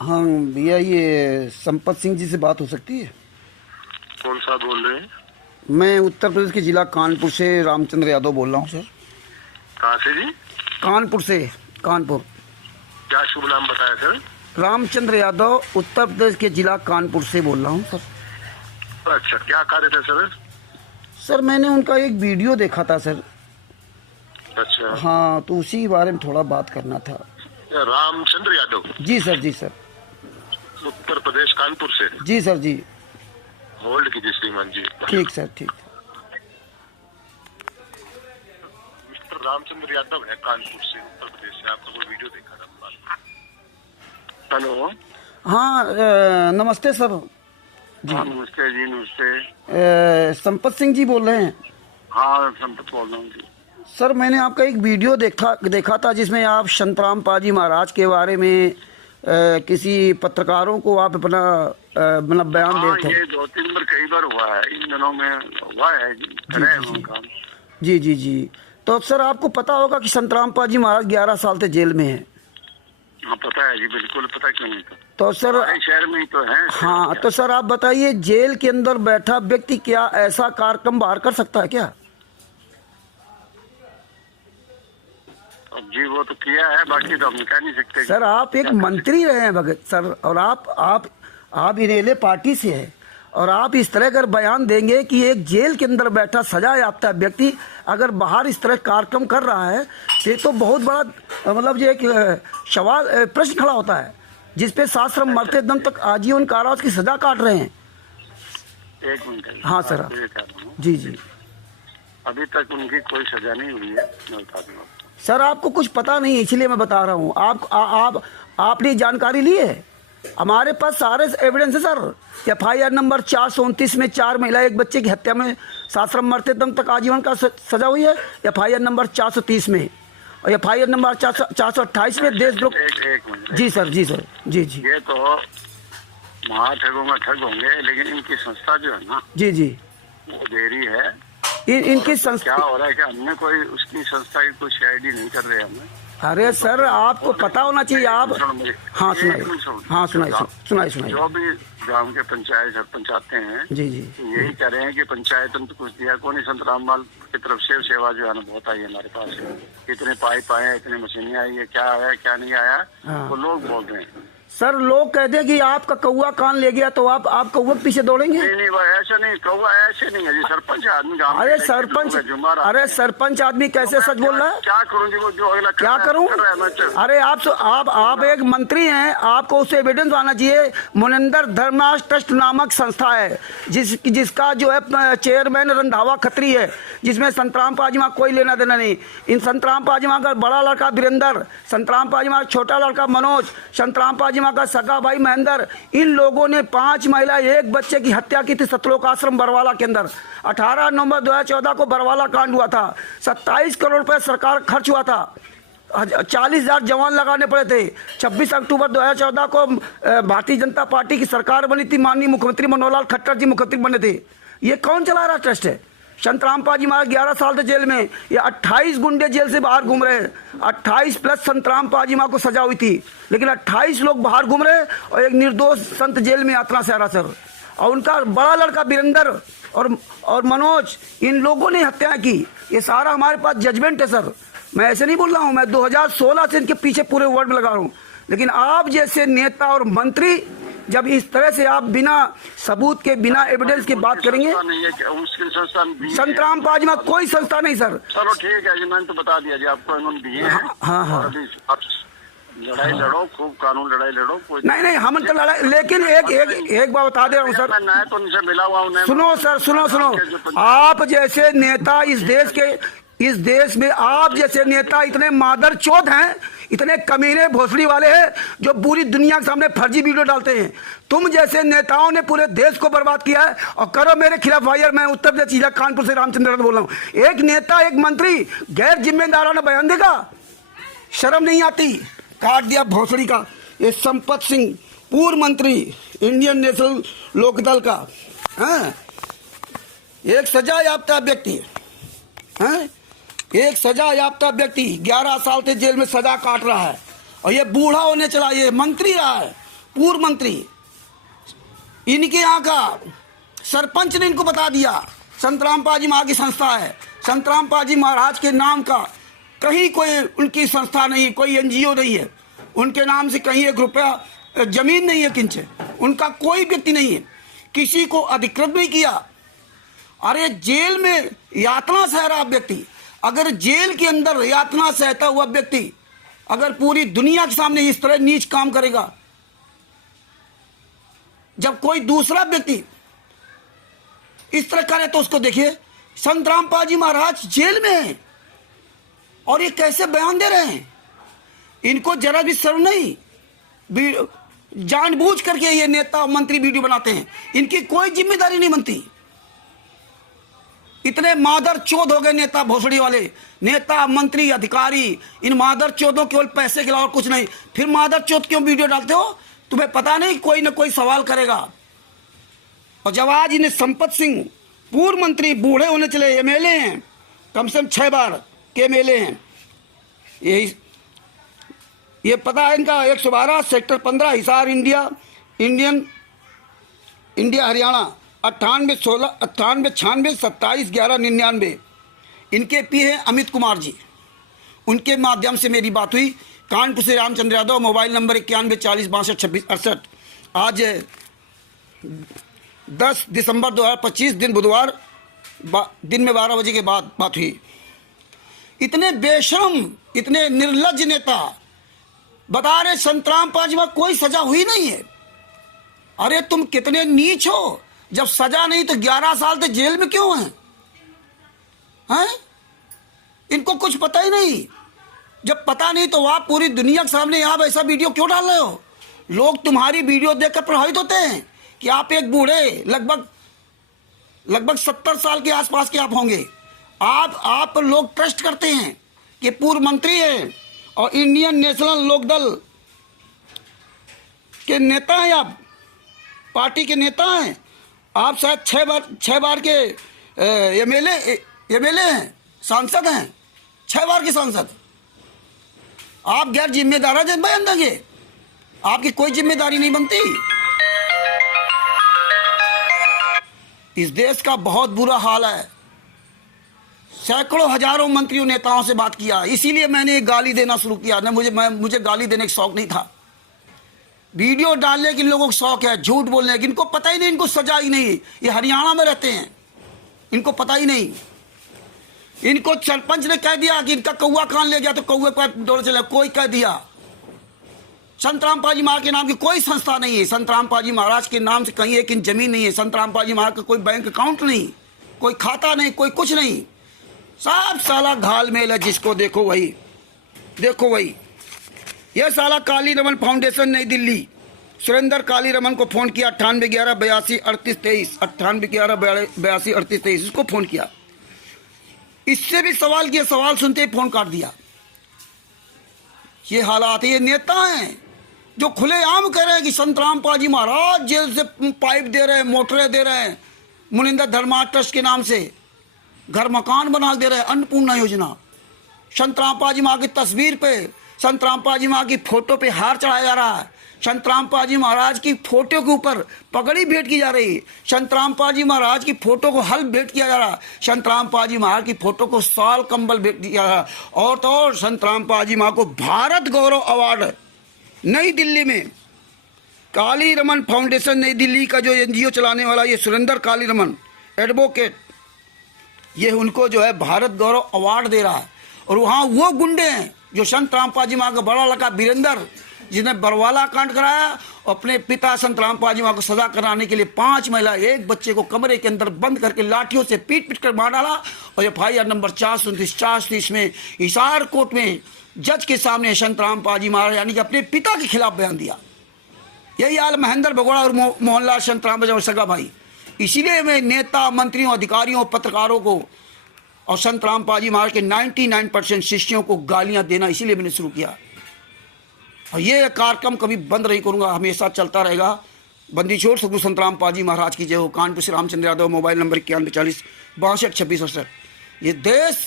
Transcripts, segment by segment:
हाँ भैया, ये संपत सिंह जी से बात हो सकती है? कौन सा बोल रहे हैं? मैं उत्तर प्रदेश के जिला कानपुर से रामचंद्र यादव बोल रहा हूँ सर। कहाँ से जी? कानपुर से, कानपुर। क्या शुभ नाम बताया सर? रामचंद्र यादव, उत्तर प्रदेश के जिला कानपुर से बोल रहा हूँ सर। अच्छा, क्या कार्य था सर? सर मैंने उनका एक वीडियो देखा था सर। अच्छा, हाँ, तो उसी के बारे में थोड़ा बात करना था। रामचंद्र यादव, जी सर, जी सर। उत्तर प्रदेश कानपुर से। जी सर, जी। होल्ड कीजिए श्रीमान जी। ठीक सर, ठीक। मिस्टर रामचंद्र यादव है कानपुर से, उत्तर प्रदेश से। आपका कोई वीडियो देखा था? हेलो। हाँ, नमस्ते सर जी। हाँ, नमस्ते जी, नमस्ते। संपत सिंह जी बोल रहे हैं? हाँ, संपत बोल रहा हूँ जी। सर मैंने आपका एक वीडियो देखा था जिसमें आप संतराम पाजी महाराज के बारे में किसी पत्रकारों को आप अपना मतलब बयान दे रहे थे। ये 2-3 बार कई बार हुआ है, इन दिनों में हुआ है जी। जी जी जी। तो सर आपको पता होगा कि संतराम पाजी महाराज 11 साल से जेल में है। हाँ, पता है जी, बिल्कुल पता। क्यों नहीं? तो सर शहर में ही तो है। हाँ, तो सर आप बताइए, जेल के अंदर बैठा व्यक्ति क्या ऐसा कार्यक्रम बाहर कर सकता है क्या? जी वो तो किया है, बाकी तो हम कह नहीं सकते। सर आप एक मंत्री रहे हैं भगत सर, और आप इनेले पार्टी से हैं, और आप इस तरह का बयान देंगे कि एक जेल के अंदर बैठा सजा याफ्ता व्यक्ति अगर बाहर इस तरह कार्यक्रम कर रहा है, ये तो बहुत बड़ा मतलब ये एक सवाल प्रश्न खड़ा होता है, जिसपे शास्त्र मरते दम तक आजीवन कारावास की सजा काट रहे हैं। एक मिनट। हाँ सर। जी जी। अभी तक उनकी कोई सजा नहीं हुई है, मैं बता दूंगा। सर आपको कुछ पता नहीं, इसलिए मैं बता रहा हूँ। आपने जानकारी ली है? हमारे पास सारे एविडेंस है सर। FIR नंबर 429 में 4 महिला 1 बच्चे की हत्या में शास्त्र मरते दम तक आजीवन का सजा हुई है। FIR नंबर 430 में, और FIR नंबर 428 में देशद्रोह। जी सर, जी सर, जी जी। ये तो महाठगों में ठग होंगे, लेकिन इनकी संस्था जो है ना, जी जी, वो देरी है। इनकी संस्था क्या हो रहा है कि हमने कोई उसकी संस्था की कोई शायरी नहीं कर रहे हमें। अरे सर आपको पता होना चाहिए। आप हाँ सुनाइए, हाँ सुनाइए। जो भी गांव के पंचायत सरपंच आते हैं, जी जी, यही कह रहे हैं कि पंचायत ने तो कुछ दिया को नहीं। संत रामलाल की तरफ से सेवा जो है ना बहुत आई है हमारे पास। इतने पाइप आए, इतने मशीनें आई है, क्या आया क्या नहीं आया, वो लोग बोल रहे हैं। सर लोग कहते हैं कि आपका कौवा कान ले गया, तो आप कौवा के पीछे दौड़ेंगे? नहीं, वो ऐसा नहीं, कौवा ऐसे नहीं है जी। सरपंच आदमी। अरे सरपंच आदमी कैसे सच बोल रहा है? क्या करूँ जी, वो जो अगला क्या करूँ? अरे आप एक मंत्री हैं, आपको उससे एविडेंस आना चाहिए। मुनिंदर धर्माश ट्रस्ट नामक संस्था है, जिसका जो है चेयरमैन रंधावा खत्री है, जिसमें संतराम पाजीमा कोई लेना देना नहीं। इन संतराम पाजीमा का बड़ा लड़का वीरेंद्र, संतराम पाजीमा का छोटा लड़का मनोज, संतराम पाजीमा का सगा भाई महेंद्र, इन लोगों ने 5 महिला 1 बच्चे की हत्या की थी सतलोक आश्रम बरवाला के अंदर। 18 नवंबर 2014 को बरवाला कांड हुआ था। 27 करोड़ रुपए सरकार खर्च हुआ था। 40,000 जवान लगाने पड़े थे। 26 अक्टूबर 2014 को भारतीय जनता पार्टी की सरकार बनी थी। माननीय मुख्यमंत्री मनोहर लाल खट्टर जी मुख्यमंत्री बने थे। ये कौन चला रहा ट्रस्ट है? संतराम पाजी महाराज 11 साल से जेल में, ये 28 गुंडे जेल से बाहर घूम रहे हैं। 28 प्लस संतराम पाजी माँ को सजा हुई थी, लेकिन 28 लोग बाहर घूम रहे हैं, और एक निर्दोष संत जेल में यात्रा से आ रहा सर। और उनका बड़ा लड़का वीरेंद्र और मनोज, इन लोगों ने हत्या की। ये सारा हमारे पास जजमेंट है सर। मैं ऐसे नहीं बोल रहा हूँ, मैं 2016 से इनके पीछे पूरे वर्ड में लगा रहा हूँ। लेकिन आप जैसे नेता और मंत्री जब इस तरह से आप बिना सबूत के, बिना एविडेंस के बात करेंगे। संतराम पाजीमा कोई संस्था नहीं सर। चलो ठीक है जी, मैंने तो बता दिया जी आपको, इन्होंने दिए हैं। हाँ। आप लड़ाई लड़ो, खूब कानून लड़ाई लड़ो। कोई नहीं हम तो लड़ाई, लेकिन एक बात बता दे रहा हूँ सर। मैं तो उनसे मिला हुआ हूँ। सुनो सर, सुनो। आप जैसे नेता इस देश में आप जैसे नेता इतने मादरचोद हैं, इतने कमीने भोसड़ी वाले हैं, जो पूरी दुनिया के सामने फर्जी वीडियो डालते हैं। तुम जैसे नेताओं ने पूरे देश को बर्बाद किया है, और करो मेरे खिलाफ FIR। मैं उत्तर प्रदेश जिला कानपुर से रामचंद्र बोल रहा हूँ। एक नेता, एक मंत्री गैर जिम्मेदाराना बयान देगा? शर्म नहीं आती? काट दिया भोसड़ी का। ये संपत सिंह, पूर्व मंत्री, इंडियन नेशनल लोकदल का, एक सजा याफ्ता व्यक्ति है। एक सजा याफ्ता व्यक्ति 11 साल से जेल में सजा काट रहा है, और ये बूढ़ा होने चला, ये मंत्री रहा है, पूर्व मंत्री, इनके यहाँ का सरपंच ने इनको बता दिया संतराम पाजी महाराज की संस्था है। संतराम पाजी महाराज के नाम का कहीं कोई उनकी संस्था नहीं, कोई एनजीओ नहीं है, उनके नाम से कहीं 1 रुपया जमीन नहीं है, किंच उनका कोई व्यक्ति नहीं है, किसी को अधिकृत नहीं किया। अरे जेल में यातना सह रहा व्यक्ति, अगर जेल के अंदर यातना सहता हुआ व्यक्ति अगर पूरी दुनिया के सामने इस तरह नीच काम करेगा, जब कोई दूसरा व्यक्ति इस तरह करे तो उसको देखिए संतराम पाजी महाराज जेल में हैं और ये कैसे बयान दे रहे हैं। इनको जरा भी शर्म नहीं, जानबूझ करके ये नेता मंत्री वीडियो बनाते हैं, इनकी कोई जिम्मेदारी नहीं बनती। इतने मादर चौध हो गए नेता भोसड़ी वाले, नेता मंत्री अधिकारी, इन मादर चौधों केवल पैसे के अलावा कुछ नहीं। फिर मादर चौथ क्यों वीडियो डालते हो? तुम्हें पता नहीं कोई ना कोई सवाल करेगा। और जब आज इन्हें संपत सिंह पूर्व मंत्री बूढ़े होने चले, एमएलए हैं, कम से कम 6 बार के एमएलए हैं, यही ये पता है इनका 112 सेक्टर 15 हिसार इंडिया हरियाणा 9816 98 96 27 11 99। इनके पी हैं अमित कुमार जी, उनके माध्यम से मेरी बात हुई। कानपुर से रामचंद्र यादव, मोबाइल नंबर 91 40 62 26 68। आज 10 दिसंबर 2025 दिन बुधवार दिन में 12 बजे के बाद बात हुई। इतने बेशर्म, इतने निर्लज्ज नेता बता रहे संतराम पाजी में कोई सजा हुई नहीं है। अरे तुम कितने नीच हो, जब सजा नहीं तो 11 साल तक जेल में क्यों हैं? इनको कुछ पता ही नहीं। जब पता नहीं तो आप पूरी दुनिया के सामने आप ऐसा वीडियो क्यों डाल रहे हो? लोग तुम्हारी वीडियो देखकर प्रभावित होते हैं कि आप एक बूढ़े लगभग 70 साल के आसपास के आप होंगे, आप लोग ट्रस्ट करते हैं कि पूर्व मंत्री हैं और इंडियन नेशनल लोकदल के नेता हैं, आप पार्टी के नेता हैं, आप शायद 6 बार के एमएलए हैं, सांसद हैं, 6 बार के सांसद। आप गैर जिम्मेदार बयान देंगे, आपकी कोई जिम्मेदारी नहीं बनती। इस देश का बहुत बुरा हाल है। सैकड़ों हजारों मंत्रियों नेताओं से बात किया, इसीलिए मैंने गाली देना शुरू किया। न मुझे गाली देने का शौक नहीं था, वीडियो डालने के लोगों को शौक है, झूठ बोलने की। इनको पता ही नहीं, इनको सजा ही नहीं। ये हरियाणा में रहते हैं, इनको पता ही नहीं। इनको सरपंच ने कह दिया कि इनका कौवा कान ले गया तो कौवे पर दौड़ चले, कोई कह दिया। संतराम पाजी महाराज के नाम की कोई संस्था नहीं है, संतराम पाजी महाराज के नाम से कहीं एक इंच जमीन नहीं है, संतराम पाजी महाराज का कोई बैंक अकाउंट नहीं, कोई खाता नहीं, कोई कुछ नहीं। सब साला घाल मेल है, जिसको देखो वही। यह साला काली रमन फाउंडेशन नई दिल्ली, सुरेंद्र काली रमन को फोन किया 98 11 82 38 23 98 11 82 38 23, इसको फोन किया। इससे भी सवाल किया, सवाल सुनते ही फोन काट दिया। ये हालात है। ये नेता हैं जो खुलेआम कह रहे हैं कि संतराम पाजी महाराज जेल से पाइप दे रहे हैं, मोटरें दे रहे हैं, मुनिंदर धर्मा ट्रस्ट के नाम से घर मकान बना दे रहे हैं, अन्नपूर्णा योजना। संतराम पाजी महाराज की तस्वीर पे, संतराम पाजी महाराज की फोटो पे हार चढ़ाया जा रहा है, संतराम पाजी महाराज की फोटो के ऊपर पगड़ी भेंट की जा रही है, संतराम पाजी महाराज की फोटो को हल भेंट किया जा रहा है, संतराम पाजी महाराज की फोटो को साल कंबल भेंट किया जा रहा है। और तो और संतराम पाजी महाराज को भारत गौरव अवार्ड नई दिल्ली में काली रमन फाउंडेशन नई दिल्ली का जो एनजीओ चलाने वाला ये सुरेंद्र काली रमन एडवोकेट, ये उनको जो है भारत गौरव अवार्ड दे रहा है। और वहाँ वो गुंडे हैं जो संतराम पाजी महाराज का बड़ा लड़का वीरेंद्र, जिसने बरवाला कांड कराया, अपने पिता संतराम पाजी महाराज को सजा कराने के लिए 5 महिला 1 बच्चे को कमरे के अंदर बंद करके लाठियों से पीट कर मार डाला। और FIR नंबर 429 में हिसार कोर्ट में जज के सामने संतराम पाजी महाराज यानी कि अपने पिता के खिलाफ बयान दिया। यही हाल महेंद्र भगोड़ा और मोहनलाल संतराम पाजी सगा भाई। इसीलिए मैं नेता, मंत्रियों, अधिकारियों, पत्रकारों को और संतराम पाजी महाराज के 99% शिष्यों को गालियां देना इसीलिए मैंने शुरू किया। और ये कार्यक्रम कभी बंद नहीं करूंगा, हमेशा चलता रहेगा। बंदी छोड़ सदगुरु संतराम पाजी महाराज की जय हो। कानपुर से रामचंद्र यादव, मोबाइल नंबर 91 40 62 26 68। ये देश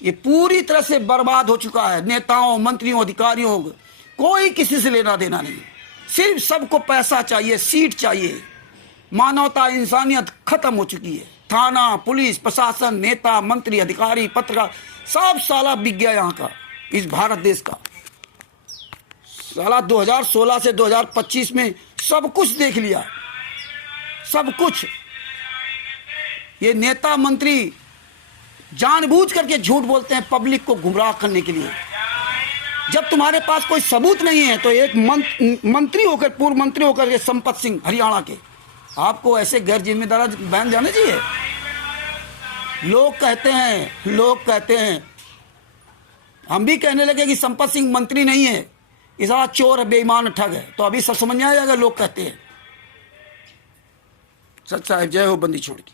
ये पूरी तरह से बर्बाद हो चुका है। नेताओं, मंत्रियों, अधिकारियों कोई किसी से लेना देना नहीं। सिर्फ सबको पैसा चाहिए, सीट चाहिए। मानवता, इंसानियत खत्म हो चुकी है। थाना, पुलिस, प्रशासन, नेता, मंत्री, अधिकारी, पत्रकार सब साला बिक गया यहाँ का, इस भारत देश का। साला 2016 से 2025 में सब कुछ देख लिया, सब कुछ। ये नेता मंत्री जानबूझ करके झूठ बोलते हैं पब्लिक को गुमराह करने के लिए। जब तुम्हारे पास कोई सबूत नहीं है तो एक मंत्री होकर, पूर्व मंत्री होकर के संपत सिंह हरियाणा के, आपको ऐसे गैर जिम्मेदार बयान जाने चाहिए। लोग कहते हैं, हम भी कहने लगे कि संपत सिंह मंत्री नहीं है, इसा चोर है, बेईमान ठग है, तो अभी सब समझ में आ जाएगा। लोग कहते हैं। सच साहब, जय हो बंदी छोड़ की।